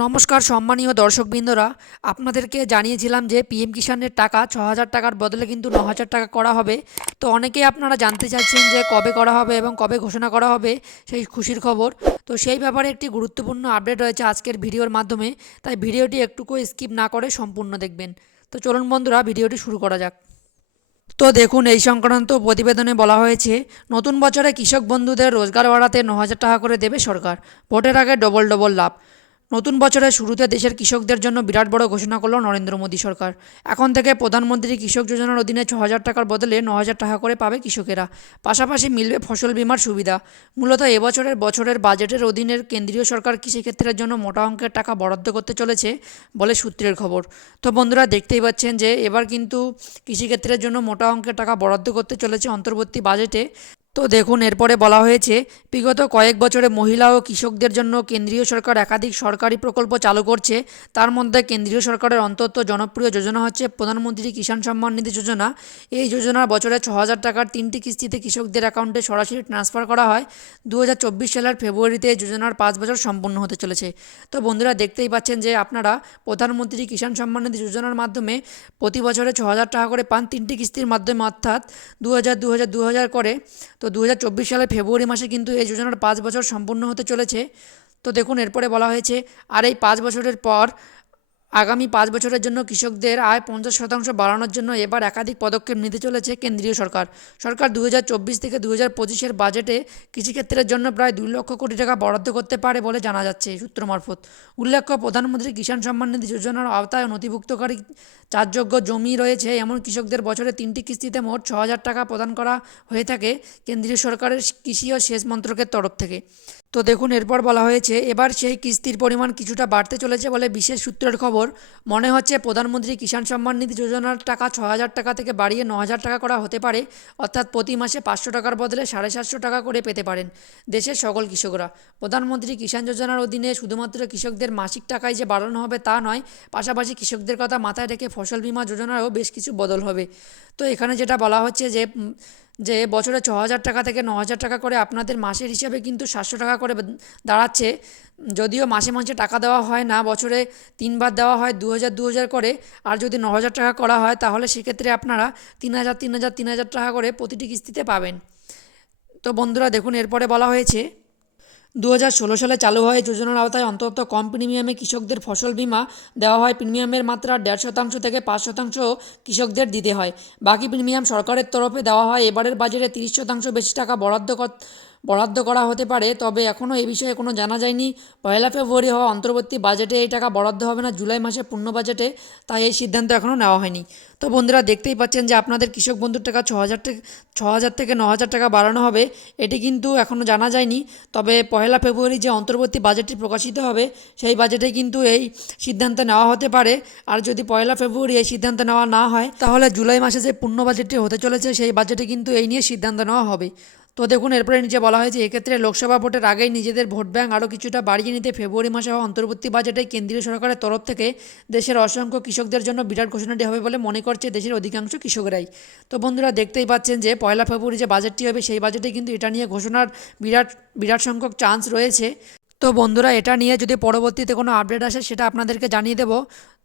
নমস্কার সম্মানীয় দর্শকবৃন্দরা, আপনাদেরকে জানিয়েছিলাম যে পিএম কিষাণের টাকা ৬,০০০ টাকার বদলে কিন্তু ৯,০০০ টাকা করা হবে। তো অনেকেই আপনারা জানতে চাইছেন যে কবে করা হবে এবং কবে ঘোষণা করা হবে সেই খুশির খবর। তো সেই ব্যাপারে একটি গুরুত্বপূর্ণ আপডেট রয়েছে আজকের ভিডিওর মাধ্যমে, তাই ভিডিওটি একটুকু স্কিপ না করে সম্পূর্ণ দেখবেন। তো চলুন বন্ধুরা, ভিডিওটি শুরু করা যাক। তো দেখুন, এই সংক্রান্ত প্রতিবেদনে বলা হয়েছে, নতুন বছরে কৃষক বন্ধুদের রোজগার বাড়াতে ৯,০০০ টাকা করে দেবে সরকার। ভোটের আগে ডবল ডবল লাভ। নতুন বছরের শুরুতে দেশের কৃষকদের জন্য বিরাট বড় ঘোষণা করল নরেন্দ্র মোদী সরকার। এখন থেকে প্রধানমন্ত্রী কৃষক যোজনার অধীনে ৬,০০০ টাকার বদলে ৯,০০০ টাকা করে পাবে কৃষকেরা। পাশাপাশি মিলবে ফসল বীমার সুবিধা। মূলত বছরের বাজেটের অধীনে কেন্দ্রীয় সরকার কৃষিক্ষেত্রের জন্য মোটা অঙ্কের টাকা বরাদ্দ করতে চলেছে বলে সূত্রের খবর। তো বন্ধুরা, দেখতেই পাচ্ছেন যে এবার কিন্তু কৃষিক্ষেত্রের জন্য মোটা অঙ্কের টাকা বরাদ্দ করতে চলেছে অন্তর্বর্তী বাজেটে। তো দেখুন, এরপরে বলা হয়েছে, বিগত কয়েক বছরে মহিলা ও কৃষকদের জন্য কেন্দ্রীয় সরকার একাধিক সরকারি প্রকল্প চালু করছে। তার মধ্যে কেন্দ্রীয় সরকারের অত্যন্ত জনপ্রিয় যোজনা হচ্ছে প্রধানমন্ত্রী কিষাণ সম্মান নিধি যোজনা। এই যোজনার বছরে ৬,০০০ টাকার ৩টি কিস্তিতে কৃষকদের অ্যাকাউন্টে সরাসরি ট্রান্সফার করা হয়। ২০২৪ সালের ফেব্রুয়ারিতে এই যোজনার ৫ বছর সম্পূর্ণ হতে চলেছে। তো বন্ধুরা, দেখতেই পাচ্ছেন যে আপনারা প্রধানমন্ত্রী কিষাণ সম্মান নিধি যোজনার মাধ্যমে প্রতি বছরে ৬,০০০ টাকা করে পান ৩টি কিস্তির মাধ্যমে, অর্থাৎ ২,০০০ করে। তো ২০২৪ সালের ফেব্রুয়ারি মাসে কিন্তু এই যোজনার ৫ বছর সম্পূর্ণ হতে চলেছে। তো দেখুন, এরপরে বলা হয়েছে, আর এই ৫ বছরের পর আগামী ৫ বছরের জন্য কৃষকদের আয় ৫০% বাড়ানোর জন্য এবার একাধিক পদক্ষেপ নিতে চলেছে কেন্দ্রীয় সরকার। সরকার ২০২৪ থেকে ২০২৫-এর বাজেটে কৃষিক্ষেত্রের জন্য প্রায় ২ লক্ষ কোটি টাকা বরাদ্দ করতে পারে বলে জানা যাচ্ছে সূত্র মারফত। উল্লেখ্য, প্রধানমন্ত্রী কিষাণ সম্মান নিধি যোজনার আওতায় নথিভুক্তকারী চাষযোগ্য জমি রয়েছে এমন কৃষকদের বছরে ৩টি কিস্তিতে মোট ৬,০০০ টাকা প্রদান করা হয়ে থাকে কেন্দ্রীয় সরকারের কৃষি ও সেচ মন্ত্রকের তরফ থেকে। তো দেখুন, এরপর বলা হয়েছে, এবার সেই কিস্তির পরিমাণ কিছুটা বাড়তে চলেছে বলে বিশেষ সূত্রের খবর। মনে হচ্ছে প্রধানমন্ত্রী কিষাণ সম্মান নিধি যোজনার টাকা ৬,০০০ টাকা থেকে বাড়িয়ে ৯,০০০ টাকা করা হতে পারে, অর্থাৎ প্রতি মাসে ৫০০ টাকার বদলে ৭৫০ টাকা করে পেতে পারেন দেশের সকল কৃষকরা। প্রধানমন্ত্রী কিষাণ যোজনার অধীনে শুধুমাত্র কৃষকদের মাসিক টাকায় যে বাড়ানো হবে তা নয়, পাশাপাশি কৃষকদের কথা মাথায় রেখে ফসল বীমা যোজনারও বেশ কিছু বদল হবে। তো এখানে যেটা বলা হচ্ছে যে বছরে ৬,০০০ টাকা থেকে ৯,০০০ টাকা করে আপনাদের মাসের হিসাবে কিন্তু ৭০০ টাকা করে দাঁড়াচ্ছে। যদিও মাসে মাসে টাকা দেওয়া হয় না, বছরে ৩ বার দেওয়া হয় ২,০০০ করে। আর যদি ৯,০০০ টাকা করা হয় তাহলে সেক্ষেত্রে আপনারা ৩,০০০ টাকা করে প্রতিটি কিস্তিতে পাবেন। তো বন্ধুরা দেখুন, এরপরে বলা হয়েছে, ২০১৬ সালে চালু হয় এই যোজনার আওতায় অন্তত কম প্রিমিয়ামে কৃষকদের ফসল বীমা দেওয়া হয়। প্রিমিয়ামের মাত্রা ১.৫% থেকে ৫% কৃষকদের দিতে হয়। বাকি প্রিমিয়াম সরকারের তরফে দেওয়া হয়। এবারের বাজেটে ৩০% বেশি টাকা বরাদ্দ করা হতে পারে, তবে এখনও এ বিষয়ে কোনো জানা যায়নি। ১ ফেব্রুয়ারি হওয়া অন্তর্বর্তী বাজেটে এই টাকা বরাদ্দ হবে না জুলাই মাসে পূর্ণ বাজেটে, তাই এই সিদ্ধান্ত এখনও নেওয়া হয়নি। তো বন্ধুরা, দেখতেই পাচ্ছেন যে আপনাদের কৃষক বন্ধুর টাকা ৬,০০০ থেকে ৯,০০০ টাকা বাড়ানো হবে, এটি কিন্তু এখনও জানা যায়নি। তবে ১ ফেব্রুয়ারি যে অন্তর্বর্তী বাজেটটি প্রকাশিত হবে সেই বাজেটে কিন্তু এই সিদ্ধান্ত নেওয়া হতে পারে। আর যদি ১ ফেব্রুয়ারি এই সিদ্ধান্ত নেওয়া না হয়, তাহলে জুলাই মাসে যে পূর্ণ বাজেটটি হতে চলেছে সেই বাজেটে কিন্তু এই নিয়ে সিদ্ধান্ত নেওয়া হবে। তো দেখুন, এরপরে নিচে বলা হয়েছে, এক্ষেত্রে লোকসভা ভোটের আগেই নিজেদের ভোট ব্যাঙ্ক আরও কিছুটা বাড়িয়ে নিতে ফেব্রুয়ারি মাসে হওয়া অন্তর্বর্তী বাজেটে কেন্দ্রীয় সরকারের তরফ থেকে দেশের অসংখ্য কৃষকদের জন্য বিরাট ঘোষণাটি হবে বলে মনে করছে দেশের অধিকাংশ কৃষকরাই। তো বন্ধুরা, দেখতেই পাচ্ছেন যে ১ ফেব্রুয়ারি যে বাজেটটি হবে সেই বাজেটে কিন্তু এটা নিয়ে ঘোষণার বিরাট বিরাট সংখ্যক চান্স রয়েছে। তো বন্ধুরা, এটা নিয়ে যদি পরবর্তীতে কোনো আপডেট আসে সেটা আপনাদেরকে জানিয়ে দেবো।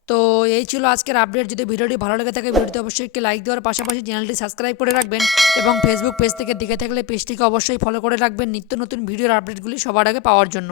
তো এই ছিল আজকের আপডেট। যদি ভিডিওটি ভালো লেগে থাকে ভিডিওটি অবশ্যই একটি লাইক দেওয়ার পাশাপাশি চ্যানেলটি সাবস্ক্রাইব করে রাখবেন, এবং ফেসবুক পেজ থেকে দেখে থাকলে পেজটিকে অবশ্যই ফলো করে রাখবেন নিত্য নতুন ভিডিওর আপডেটগুলি সবার আগে পাওয়ার জন্য।